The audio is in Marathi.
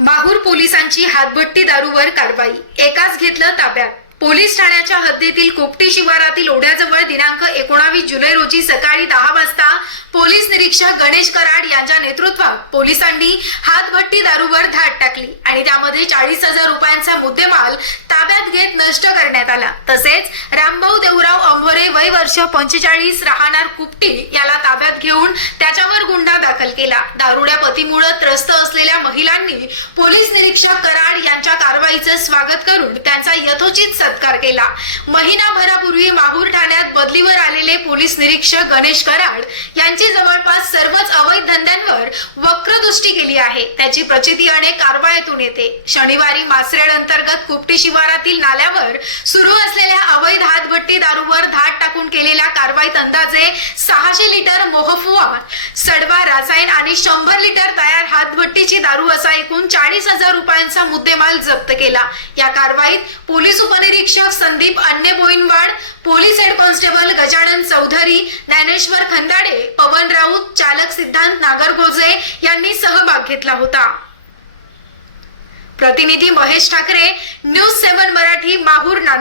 माहूर पोलिसांची हातभट्टी दारूवर कारवाई. एकाच घेतलं ताब्यात. पोलीस ठाण्याच्या हद्दीतील कोपटी शिवारातील ओढ्याजवळ दिनांक एकोणावीस जुलै रोजी सकाळी दहा वाजता पोलीस निरीक्षक गणेश कराड यांच्या नेतृत्वात पोलिसांनी हातभट्टी दारूवर धाड टाकली आणि त्यामध्ये चाळीस हजार रुपयांचा मुद्देमाल ताब्यात घेत नष्ट करण्यात आला. तसेच रामभाऊ देवराव अंभोरे वय वर्ष पंचेचाळीस राहणार कुपटी याला ताब्यात घेऊन त्याच्यावर गुन्हा दाखल केला. दारुड्या पतीमुळे त्रस्त असलेल्या महिलांनी पोलीस निरीक्षक कराड यांच्या कारवाईचं स्वागत करून त्यांचा यथोचित सत्कार केला. महिनाभरापूर्वी माहूर ठाण्यात बदलीवर आलेले पोलीस निरीक्षक गणेश कराड यांची जवळपास सर्वच अवैध धंद्यांवर वक्रदृष्टी केली आहे. त्याची प्रचिती अनेक कारवाईतून येते. शनिवारी मासरेड अंतर्गत कुपटी शिवारातील नाल्यावर सुरू असलेल्या अवैध दारूवर धाड टाकून केलेल्या कारवाईत अंदाजे सहाशे लिटर मोहफुआ सडवा रासायन आणि शंभर लिटर तयार हातभट्टीची दारू असा एकूण चाळीस हजार रुपयांचा मुद्देमाल जप्त केला. या कारवाईत पोलीस उपनिरीक्षक संदीप अन्य Boinwad police head constable Gajanan Chaudhari Dnyaneshwar Khandade Pawan Raut चालक सिद्धांत नागरगोजे यांनी सहभाग घेतला होता. प्रतिनिधी महेश ठाकरे न्यूज सेवन मराठी माहूर नांदेड.